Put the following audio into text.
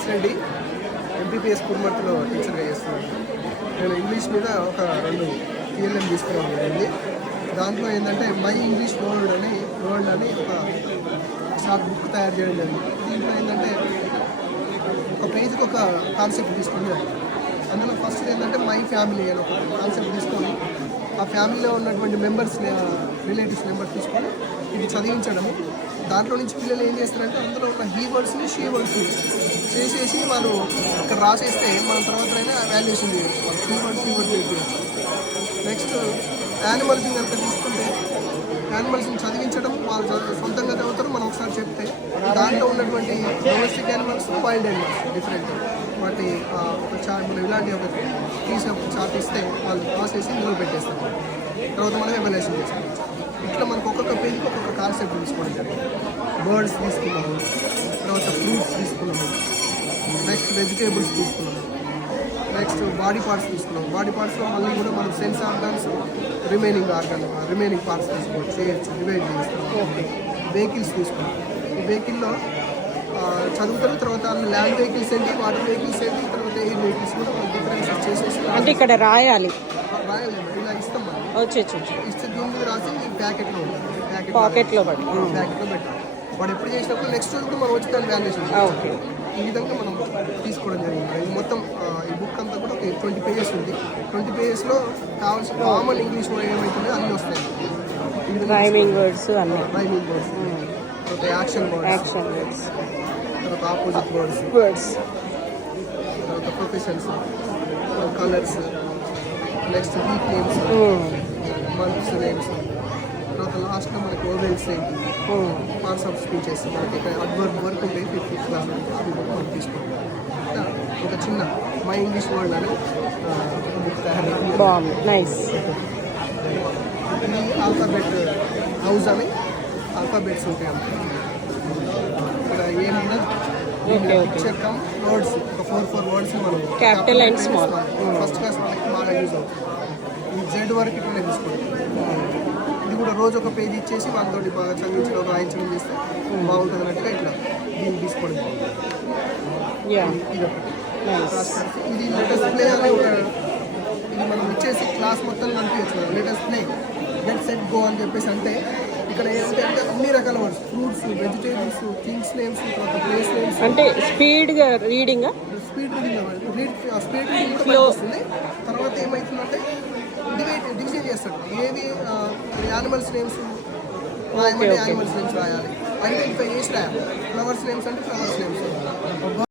X Reddy, MPPS కుర్మర్తిలో టీచర్గా చేస్తున్నాను. నేను ఇంగ్లీష్ మీద ఒక 2 TLM తీసుకురావడం జరిగింది. దాంట్లో ఏంటంటే మై ఇంగ్లీష్ వరల్డ్ అని ఒక షార్ట్ బుక్ తయారు చేయడం జరిగింది. దీంట్లో ఏంటంటే ఒక పేజ్కి ఒక కాన్సెప్ట్ తీసుకుని, అందులో ఫస్ట్ ఏంటంటే మై ఫ్యామిలీ అని ఒక కాన్సెప్ట్ తీసుకొని ఆ ఫ్యామిలీలో ఉన్నటువంటి రిలేటివ్స్ నెంబర్స్ తీసుకొని ఇది చదివించడము. దాంట్లో నుంచి పిల్లలు ఏం చేస్తారంటే అందులో ఉన్న హీ వర్డ్స్ని షీ వర్డ్స్ని చేసేసి వాళ్ళు ఇక్కడ రాసేస్తే మన తర్వాత అయినా వాల్యుయేషన్ చేయొచ్చు. హీ వర్డ్స్ చేయొచ్చు. నెక్స్ట్ యానిమల్స్ని కనుక తీసుకుంటే యానిమల్స్ని చదివించడం వాళ్ళు సొంతంగా చదువుతారు. మనం ఒకసారి చెప్తే దాంట్లో ఉన్నటువంటి domestic animals, wild animals different వాటి ఒక చార్ట్ మనం ఇలాంటి ఒక పీస్ ఆఫ్ చార్ట్ ఇస్తే వాళ్ళు రాసేసి ఇందులో పెట్టేస్తారు. తర్వాత మనం ఎవాల్యుయేషన్ చేస్తాం. ఇట్లా మనకు ఒక్కొక్క పేజీకి ఒక్కొక్క కాన్సెప్ట్ తీసుకోవడం జరిగింది. బర్డ్స్ తీసుకున్నాము, తర్వాత ఫ్రూట్స్ తీసుకున్నాము, నెక్స్ట్ వెజిటేబుల్స్ తీసుకున్నాము, నెక్స్ట్ బాడీ పార్ట్స్ తీసుకున్నాము. బాడీ పార్ట్స్లో మళ్ళీ కూడా మనం సెన్స్ ఆర్గాన్స్, రిమైనింగ్ పార్ట్స్ చేయొచ్చు, డివైడ్ చేస్తాం. వెహికల్స్ తీసుకున్నాం. ఈ వెహికల్లో చదువుతారు. తర్వాత ల్యాండ్ వెహికల్స్ ఏంటి, వాటర్ వెహికల్స్ ఏంటి, తర్వాత ఎయిర్ వెహికల్స్ కూడా మనం డిఫరెన్స్ చేసేసి అంటే ఇక్కడ రాయాలి ఇలా ఇస్తాం. మనం ఇస్తే దీని మీద రాసి ప్యాకెట్లో ఉంటుంది, పాకెట్లో పెట్టాలి. వాడు ఎప్పుడు చేసినప్పుడు నెక్స్ట్ రోజు కూడా మనం వచ్చి దాన్ని వాల్యుయేషన్ ఓకే. ఈ విధంగా మనం తీసుకోవడం జరిగింది. ఇది మొత్తం ఈ బుక్ అంతా కూడా ఒక 20 పేజెస్ ఉంది. 20 పేజెస్ కావాల్సిన కామన్ ఇంగ్లీష్ వర్డ్ ఏమవుతుందో అన్నీ వస్తాయి. రైమింగ్ వర్డ్స్ తర్వాత యాక్షన్ వర్డ్స్, తర్వాత ఆపోజిట్ వర్డ్స్, తర్వాత professions, colours, next week names, months names, తర్వాత లాస్ట్లో మనకి ఓవెల్స్ ఏంటి, పార్ట్స్ ఆఫ్ స్పీచెస్, మనకి ఇక్కడ అడ్వర్బ్ వర్క్ ఉంటాయి 5th క్లాస్ అవి మనం తీసుకుంటాం. ఒక చిన్న మై ఇంగ్లీష్ వరల్డ్ అని బుక్ తయారు. ఇది ఆల్ఫాబెట్ హౌస్ అని ఆల్ఫాబెట్స్ ఉంటాయి అన్నమాట. ఇక్కడ ఏమైనా చెక్కం వర్డ్స్ ఒక 4 వర్డ్స్ మనం capital and small first class వాళ్ళకి బాగా యూజ్ అవుతుంది. ఈ జెడ్ వరకు ఇట్లనే తీసుకుంటాం. ఇది కూడా రోజు ఒక పేజ్ ఇచ్చేసి వాళ్ళతోటి బాగా చదివించడం, రాయించడం చేస్తే బాగుంటుంది అన్నట్టుగా ఇట్లా దీన్ని తీసుకోవడం. ఇది లెటర్స్ ప్లే అనే ఒక ఇది మనం ఇచ్చేసి క్లాస్ మొత్తం కనిపించచ్చు. Letters play, get set go అని చెప్పేసి అంటే ఇక్కడ ఏంటంటే అన్ని రకాల words, fruits, vegetables, things names, తర్వాత ప్లేస్ నేమ్స్, అంటే స్పీడ్గా రీడింగ్ కూడా వస్తుంది. తర్వాత ఏమవుతుందంటే డివిజన్ చేస్తాడు. ఏవి యానిమల్స్ నేమ్స్ రాయాలి, యానిమల్స్ నేమ్స్ రాయాలి, ఐడెంటిఫై చేసి రాయాలి. ఫ్లవర్స్ నేమ్స్ అంటే ఫ్లవర్స్ నేమ్స్.